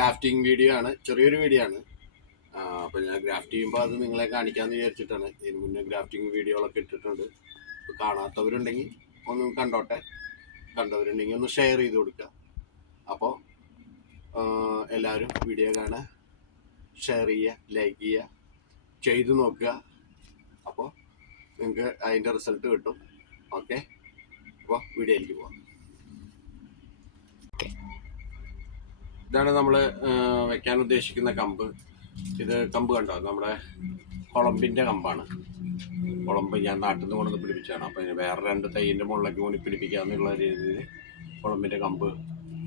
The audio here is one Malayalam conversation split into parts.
ഗ്രാഫ്റ്റിംഗ് വീഡിയോ ആണ് ചെറിയൊരു വീഡിയോ ആണ്. അപ്പോൾ ഞാൻ ഗ്രാഫ്റ്റ് ചെയ്യുമ്പോൾ അത് നിങ്ങളെ കാണിക്കാമെന്ന് വിചാരിച്ചിട്ടാണ്. ഇതിന് മുന്നേ ഗ്രാഫ്റ്റിംഗ് വീഡിയോകളൊക്കെ ഇട്ടിട്ടുണ്ട്. അപ്പോൾ കാണാത്തവരുണ്ടെങ്കിൽ ഒന്ന് കണ്ടോട്ടെ. കണ്ടവരുണ്ടെങ്കിൽ ഒന്ന് ഷെയർ ചെയ്ത് കൊടുക്കുക അപ്പോൾ എല്ലാവരും വീഡിയോ കാണുക ഷെയർ ചെയ്യുക ലൈക്ക് ചെയ്യുക ചെയ്ത് നോക്കുക. അപ്പോൾ നിങ്ങൾക്ക് അതിന്റെ റിസൾട്ട് കിട്ടും. ഓക്കെ അപ്പോൾ വീഡിയോയിലേക്ക് പോവാം. ഇതാണ് നമ്മൾ വെക്കാൻ ഉദ്ദേശിക്കുന്ന കമ്പ്. ഇത് കമ്പ് കണ്ടോ? നമ്മുടെ കുളമ്പിന്റെ കമ്പാണ്. കുളമ്പ് ഞാൻ നാട്ടിൽ നിന്ന് കൊണ്ടുവന്ന് പിടിപ്പിച്ചാണ് അപ്പോൾ ഇതിന് വേറെ രണ്ട് തൈയിന്റെ മുകളിലേക്ക് കൂടി പിടിപ്പിക്കാമെന്നുള്ള രീതിയിൽ കുളമ്പിന്റെ കമ്പ്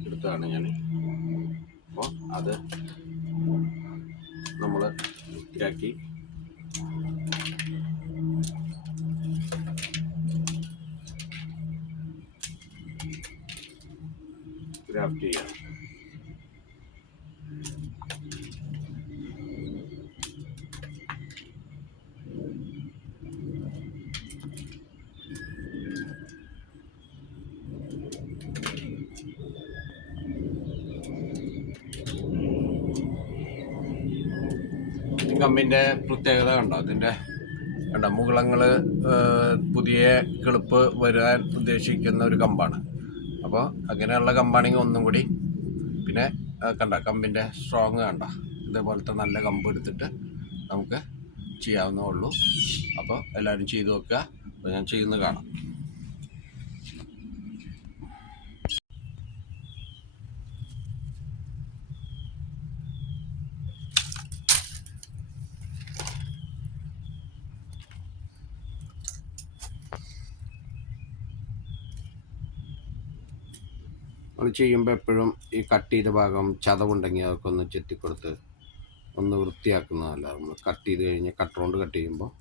എടുത്തതാണ് ഞാൻ അപ്പോൾ അത് നമ്മൾ ഇതാക്കി ഗ്രാഫ്റ്റ് ചെയ്യാം ഈ കമ്പിന്റെ പ്രത്യേകത കണ്ടോ? അതിന്റെ കണ്ടോ? മുകളങ്ങൾ പുതിയ കിളിപ്പ് വരാൻ ഉദ്ദേശിക്കുന്ന ഒരു കമ്പാണ്. അപ്പോൾ അങ്ങനെയുള്ള കമ്പാണെങ്കിൽ ഒന്നും കൂടി പിന്നെ കണ്ട? കമ്പിന്റെ സ്ട്രോങ് കണ്ട? ഇതേപോലത്തെ നല്ല കമ്പ് എടുത്തിട്ട് നമുക്ക് ചെയ്യാവുന്നേ ഉള്ളൂ. അപ്പോൾ എല്ലാവരും ചെയ്തു നോക്കുക. അപ്പോൾ ഞാൻ ചെയ്യുന്നത് കാണാം. നമ്മൾ ചെയ്യുമ്പോൾ എപ്പോഴും ഈ കട്ട് ചെയ്ത ഭാഗം ചതവുണ്ടെങ്കിൽ അതൊക്കെ ഒന്ന് ചെത്തിക്കൊടുത്ത് ഒന്ന് വൃത്തിയാക്കുന്നതല്ല. നമ്മൾ കട്ട് ചെയ്ത് കഴിഞ്ഞ് കട്ടർ കൊണ്ട് കട്ട് ചെയ്യുമ്പോൾ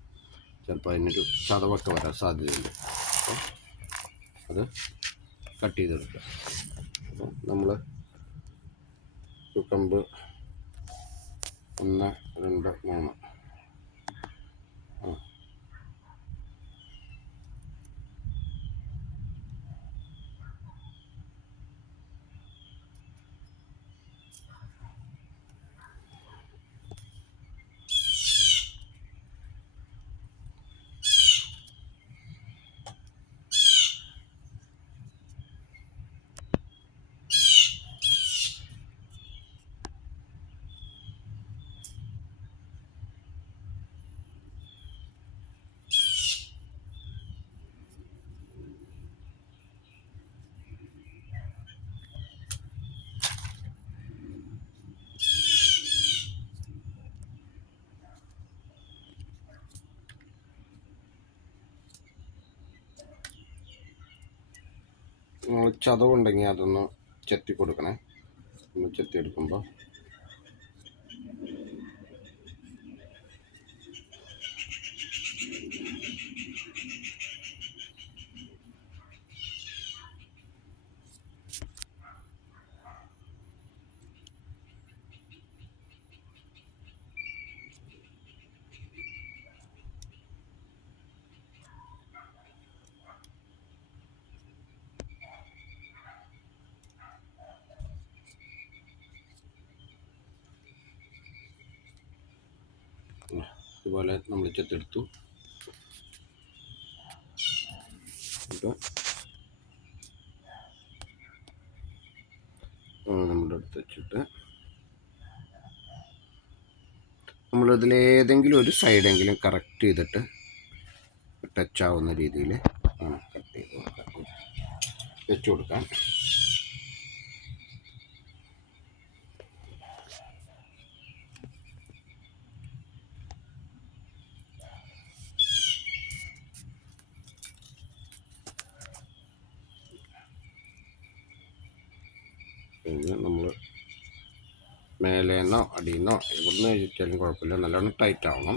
ചിലപ്പോൾ അതിനൊരു ചതവൊക്കെ വരാൻ സാധ്യതയുണ്ട്. അപ്പോൾ അത് കട്ട് ചെയ്തെടുക്കുക. അപ്പോൾ നമ്മൾ ചുക്കമ്പ് ഒന്ന് രണ്ട് മൂന്ന്. ആ. നമ്മൾ ചതവുണ്ടെങ്കിൽ അതൊന്ന് ചെത്തി കൊടുക്കണേ. ഒന്ന് ചെത്തി എടുക്കുമ്പോൾ ഇതുപോലെ നമ്മൾ ചെത്തെടുത്തു. നമ്മുടെ അടുത്ത് വെച്ചിട്ട് നമ്മളിതിലേതെങ്കിലും ഒരു സൈഡെങ്കിലും കറക്റ്റ് ചെയ്തിട്ട് ടച്ച് ആവുന്ന രീതിയിൽ കട്ട് ചെയ്ത് കൊടുക്കാം. വെച്ച് കൊടുക്കാം. പിന്നെ നമ്മൾ മേലേന്നോ അടിയിൽ നിന്നോ എവിടെ എവിടുന്ന് കഴിച്ചാലും കുഴപ്പമില്ല. നല്ലോണം ടൈറ്റ് ആവണം.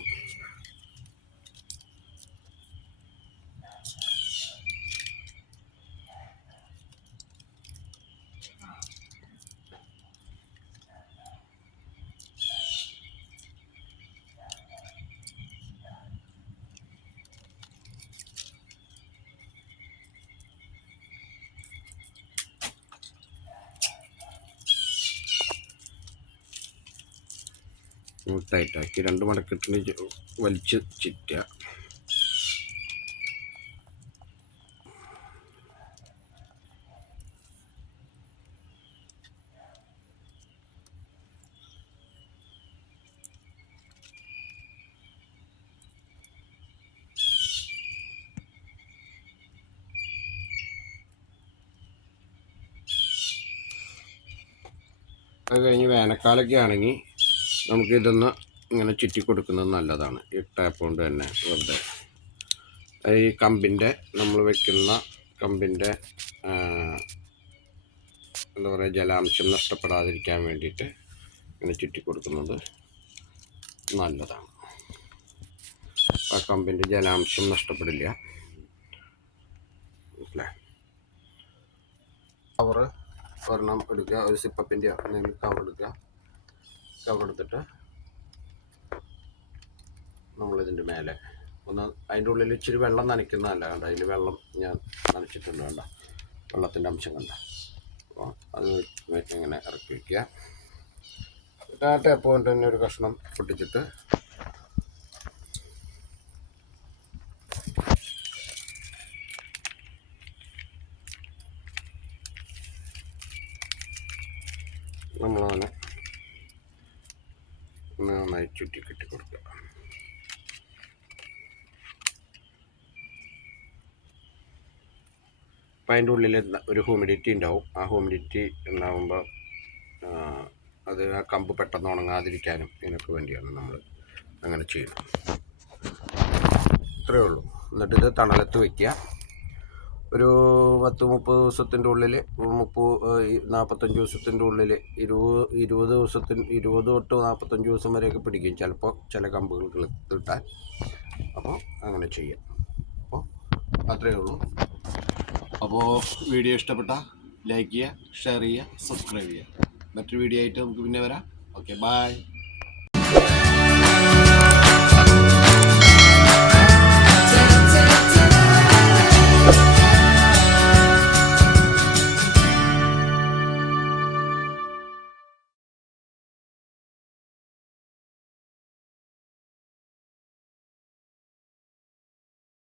ടൈറ്റാക്കി രണ്ട് മടക്കിട്ടിന് വലിച്ച് ചുറ്റുക. അത് കഴിഞ്ഞ് വേനൽക്കാലമൊക്കെ ആണെങ്കിൽ നമുക്ക് ഇതൊന്ന് ഇങ്ങനെ ചുറ്റി കൊടുക്കുന്നത് നല്ലതാണ്. ഈ ടാപ്പ് കൊണ്ട് തന്നെ വെറുതെ. ഈ കമ്പിന്റെ നമ്മൾ വെക്കുന്ന കമ്പിന്റെ എന്താ പറയുക ജലാംശം നഷ്ടപ്പെടാതിരിക്കാൻ വേണ്ടിയിട്ട് ഇങ്ങനെ ചുറ്റി കൊടുക്കുന്നത് നല്ലതാണ്. ആ കമ്പിന്റെ ജലാംശം നഷ്ടപ്പെടില്ല. മനസ്സിലായോ? കവറ് ഒരെണ്ണം എടുക്കുക ഒരു സിപ്പപ്പിന്റെ എന്തെങ്കിലും കവർ എടുക്കുക. കവർ എടുത്തിട്ട് നമ്മളിതിന്റെ മേലെ ഒന്ന് അതിന്റെ ഉള്ളിൽ ഇച്ചിരി വെള്ളം നനയ്ക്കുന്നതല്ല കണ്ട അതിൽ വെള്ളം ഞാൻ നനച്ചിട്ടുണ്ട് കണ്ട വെള്ളത്തിന്റെ അംശം കണ്ട. അപ്പോൾ അത് ഇങ്ങനെ ഇറക്കി വയ്ക്കുക. എന്നിട്ട് ആ കൊണ്ട് തന്നെ ഒരു കഷ്ണം പൊട്ടിച്ചിട്ട് നമ്മളതിനെ നന്നായി ചുറ്റി കെട്ടി കൊടുക്കുക അപ്പം അതിന്റെ ഉള്ളിൽ ഒരു ഹ്യൂമിഡിറ്റി ഉണ്ടാവും. ആ ഹ്യൂമിഡിറ്റി ഉണ്ടാകുമ്പോൾ അത് ആ കമ്പ് പെട്ടെന്ന് ഉണങ്ങാതിരിക്കാനും ഇതിനൊക്കെ വേണ്ടിയാണ് നമ്മൾ അങ്ങനെ ചെയ്യുന്നത്. ഇത്രയേ ഉള്ളൂ. എന്നിട്ട് ഇത് തണലത്ത് വയ്ക്കുക ഒരു പത്ത് മുപ്പത് ദിവസത്തിന്റെ ഉള്ളിൽ മുപ്പത് നാൽപ്പത്തഞ്ച് ദിവസത്തിന്റെ ഉള്ളിൽ ഇരുപത് ഇരുപത് ദിവസത്തിന് ഇരുപത് തൊട്ട് നാൽപ്പത്തഞ്ച് ദിവസം വരെയൊക്കെ പിടിക്കും ചിലപ്പോൾ ചില കമ്പുകൾ കിട്ടാൻ. അപ്പോൾ അങ്ങനെ ചെയ്യാം. അപ്പോൾ അത്രയേ ഉള്ളൂ. അപ്പോൾ വീഡിയോ ഇഷ്ടപ്പെട്ട ലൈക്ക് ചെയ്യുക ഷെയർ ചെയ്യുക സബ്സ്ക്രൈബ് ചെയ്യുക. മറ്റൊരു വീഡിയോ ആയിട്ട് നമുക്ക് പിന്നെ വരാം. Okay bye